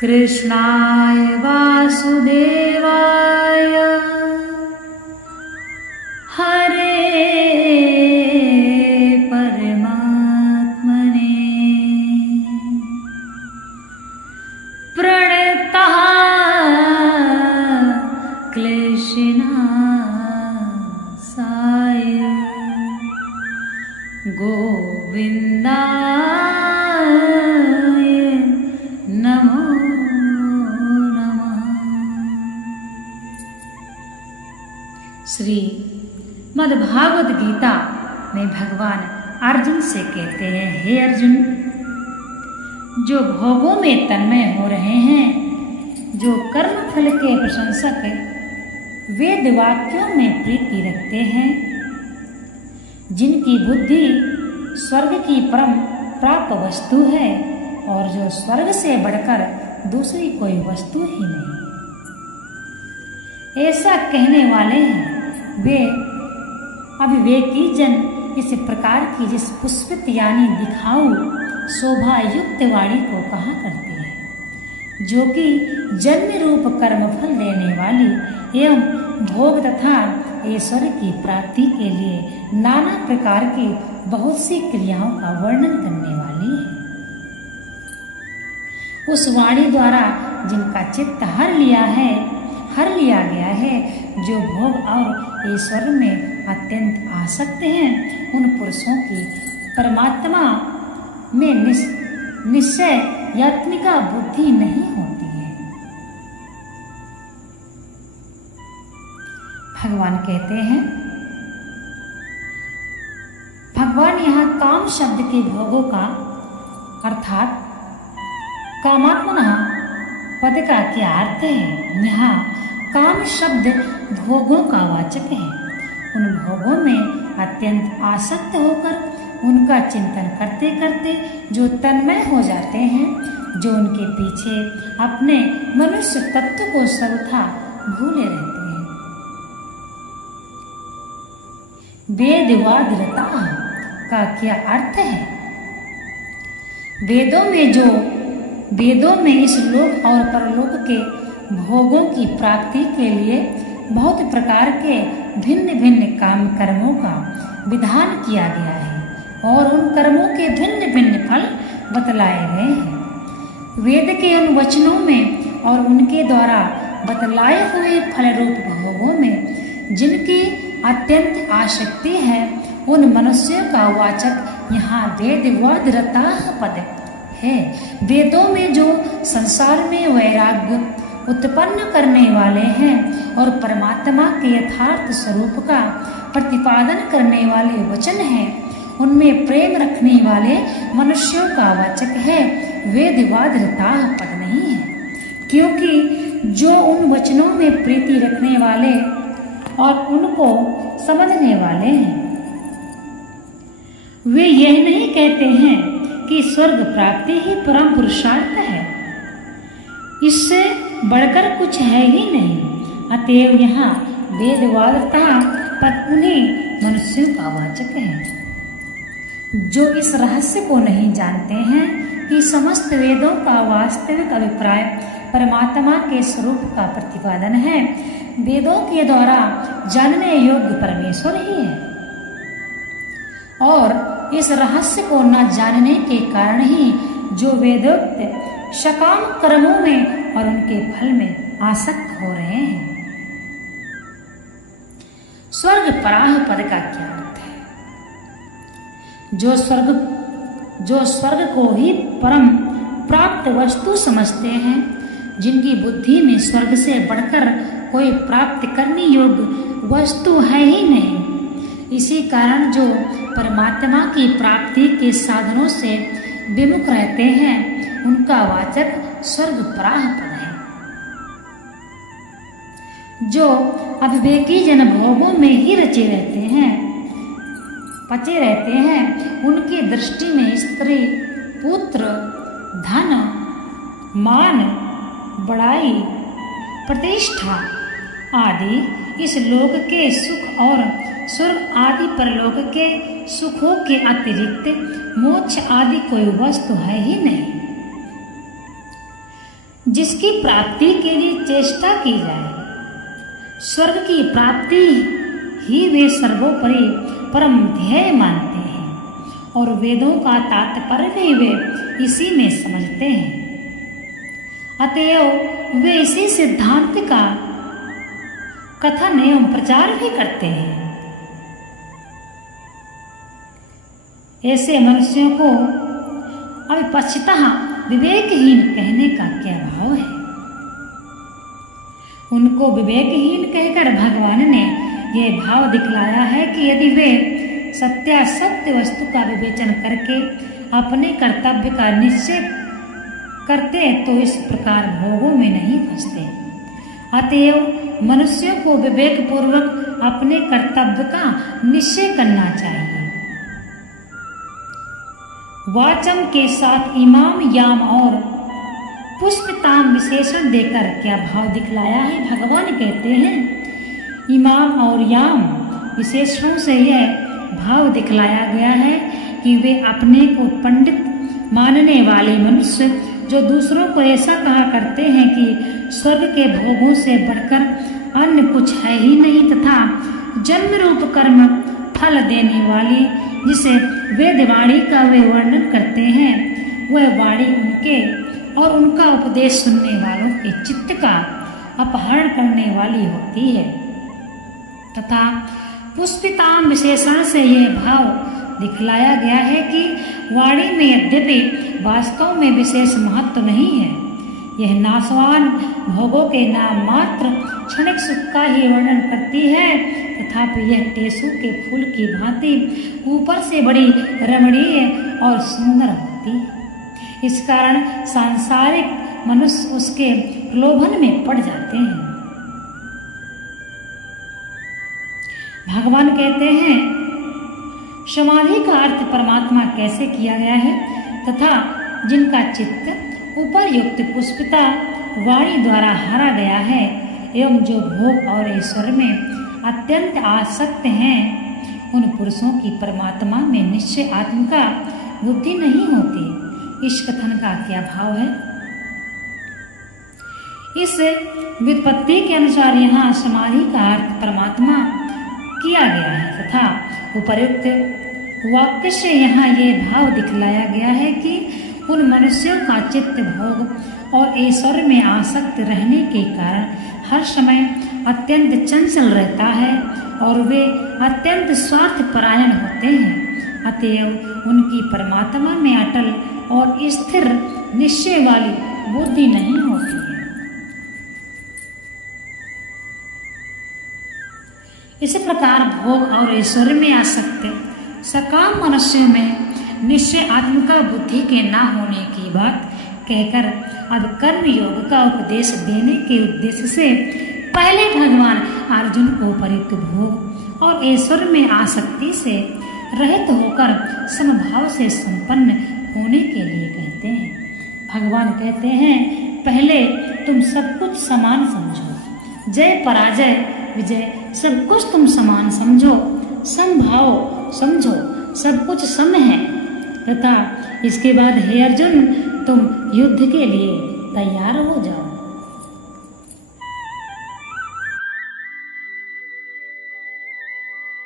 कृष्णाय वासुदेवाय हरे परमात्मने प्रणतः क्लेशनाशाय गोविन्दाय नमो नमः। श्री मद्भागवत गीता में भगवान अर्जुन से कहते हैं, हे अर्जुन, जो भोगों में तन्मय हो रहे हैं, जो कर्म फल के प्रशंसक वेद वाक्यों में प्रीति रखते हैं, जिनकी बुद्धि स्वर्ग की परम प्राप्त वस्तु है और जो स्वर्ग से बढ़कर दूसरी कोई वस्तु ही नहीं, ऐसा कहने वाले हैं वे अविवेकी जन इस प्रकार की जिस पुष्पित यानी दिखाऊ शोभा युक्त वाणी को कहा करते हैं, जो कि जन्म रूप कर्म फल देने वाली एवं भोग तथा ऐश्वर्य की प्राप्ति के लिए नाना प्रकार की बहुत सी क्रियाओं का वर्णन करने वाली है। उस वाणी द्वारा जिनका चित्त हर लिया गया है, जो भोग और ऐश्वर्य में अत्यंत आसक्त हैं, उन पुरुषों की परमात्मा में निश्चय यात्मिका बुद्धि नहीं होती है। भगवान कहते हैं, भगवान यहाँ काम शब्द के भोगों का अर्थात कामात्मनः पद का क्या अर्थ है। यहाँ काम शब्द भोगों का वाचक है। उन भोगों में अत्यंत आसक्त होकर उनका चिंतन करते करते जो तन्मय हो जाते हैं, जो उनके पीछे अपने मनुष्य तत्व को सर्वथा भूले रहते हैं। वेदवादरता का क्या अर्थ है। वेदों में इस लोक और परलोक के भोगों की प्राप्ति के लिए बहुत प्रकार के भिन्न भिन्न काम कर्मों का विधान किया गया है और उन कर्मों के भिन्न भिन्न फल बतलाए गए हैं। वेद के उन वचनों में और उनके द्वारा बतलाए हुए फल रूप भोगों में जिनकी अत्यंत आसक्ति है, उन मनुष्यों का वाचक यहाँ वेदवादरता पद है। वेदों में जो संसार में वैराग्य उत्पन्न करने वाले हैं और परमात्मा के यथार्थ स्वरूप का प्रतिपादन करने वाले वचन हैं, उनमें प्रेम रखने वाले मनुष्यों का वाचक है वेदवादरता पद नहीं है, क्योंकि जो उन वचनों में प्रीति रखने वाले और उनको समझने वाले हैं, वे यह नहीं कहते हैं कि स्वर्ग प्राप्ति ही परम पुरुषार्थ है, इससे बढ़कर कुछ है ही नहीं। अतएव यहाँ वेदवादरता पद उन्हीं मनुष्यों का वाचक है जो इस रहस्य को नहीं जानते हैं कि समस्त वेदों का वास्तविक अभिप्राय परमात्मा के स्वरूप का प्रतिपादन है। वेदों के द्वारा जानने योग्य परमेश्वर ही है और इस रहस्य को न जानने के कारण ही जो वेदोक्त सकाम कर्मों में और उनके फल में आसक्त हो रहे हैं। स्वर्ग पराह पद का क्या अर्थ है। जो स्वर्ग को ही परम प्राप्त वस्तु समझते हैं, जिनकी बुद्धि में स्वर्ग से बढ़कर कोई प्राप्त करने योग्य वस्तु है ही नहीं, इसी कारण जो परमात्मा की प्राप्ति के साधनों से विमुख रहते हैं, उनका वाचक स्वर्ग पराह पद है। जो अविवेकी जन भोगों में ही पचे रहते हैं, उनकी दृष्टि में स्त्री, पुत्र, धन, मान, बड़ाई, प्रतिष्ठा आदि इस लोक के सुख और स्वर्ग आदि परलोक के सुखों के अतिरिक्त मोक्ष आदि कोई वस्तु है ही नहीं। जिसकी प्राप्ति के लिए चेष्टा की जाए। स्वर्ग की प्राप्ति ही वे सर्वोपरि परम ध्येय मानते हैं और वेदों का तात्पर्य भी वे इसी में समझते हैं। अतएव वे इसी सिद्धांत का कथन एवं प्रचार भी करते हैं। ऐसे मनुष्यों को अविपक्षितः विवेकहीन कहने का क्या भाव है? उनको विवेकहीन कहकर भगवान ने यह भाव दिखलाया है कि यदि वे सत्यासत्य वस्तु का विवेचन करके अपने कर्तव्य का निश्चय करते तो इस प्रकार भोगों में नहीं फंसते। अतएव मनुष्यों को विवेक पूर्वक अपने कर्तव्य का निश्चय करना चाहिए। वाचम के साथ इमाम, याम और पुष्पिताम विशेषण देकर क्या भाव दिखलाया है? भगवान कहते हैं इमाम और याम विशेषणों से यह भाव दिखलाया गया है कि वे अपने को पंडित मानने वाले मनुष्य जो दूसरों को ऐसा कहा करते हैं कि स्वर्ग के भोगों से बढ़कर अन्य कुछ है ही नहीं तथा जन्म रूप कर्म फल देने वाली जिसे वेदवाणी का वे वर्णन करते हैं, वह वाणी उनके और उनका उपदेश सुनने वालों के चित्त का अपहरण करने वाली होती है। तथा पुष्पिताम विशेषण से यह भाव दिखलाया गया है कि वाणी में यद्यपि वास्तव में विशेष महत्व नहीं है, यह नाशवान भोगों के नाम मात्र क्षणिक सुख का ही वर्णन करती है, तथापि यह टेसू के फूल की भांति ऊपर से बड़ी रमणीय और सुंदर होती है। इस कारण सांसारिक मनुष्य उसके प्रलोभन में पड़ जाते हैं। भगवान कहते हैं समाधि का अर्थ परमात्मा कैसे किया गया है तथा जिनका चित्त उपर्युक्त पुष्पिता वाणी द्वारा हारा गया है एवं जो भोग और ईश्वर में अत्यंत आसक्त हैं, उन पुरुषों की परमात्मा में निश्चय आत्म का बुद्धि नहीं होती। इस कथन का क्या भाव है? इस व्युत्पत्ति के अनुसार यहाँ समाधि का अर्थ परमात्मा किया गया है तथा उपर्युक्त वाक्य से यहाँ ये भाव दिखलाया गया है कि उन मनुष्यों का चित्त भोग और ईश्वर में आसक्त रहने के कारण हर समय अत्यंत चंचल रहता है और वे अत्यंत स्वार्थ परायण होते हैं। अतएव उनकी परमात्मा में अटल और स्थिर निश्चय वाली बुद्धि नहीं होती है। इस प्रकार भोग और ईश्वर में आसक्त सकाम मनुष्यों में निश्चय आत्म का बुद्धि के ना होने की बात कहकर अब कर्म योग का उपदेश देने के उद्देश्य से पहले भगवान अर्जुन को उपयुक्त भोग और ईश्वर में आसक्ति से रहित होकर समभाव से संपन्न होने के लिए कहते हैं। भगवान कहते हैं पहले तुम सब कुछ समान समझो, जय पराजय विजय सब कुछ तुम समान समझो, समभाव समझो, सब कुछ सम है तथा इसके बाद हे अर्जुन तुम युद्ध के लिए तैयार हो जाओ।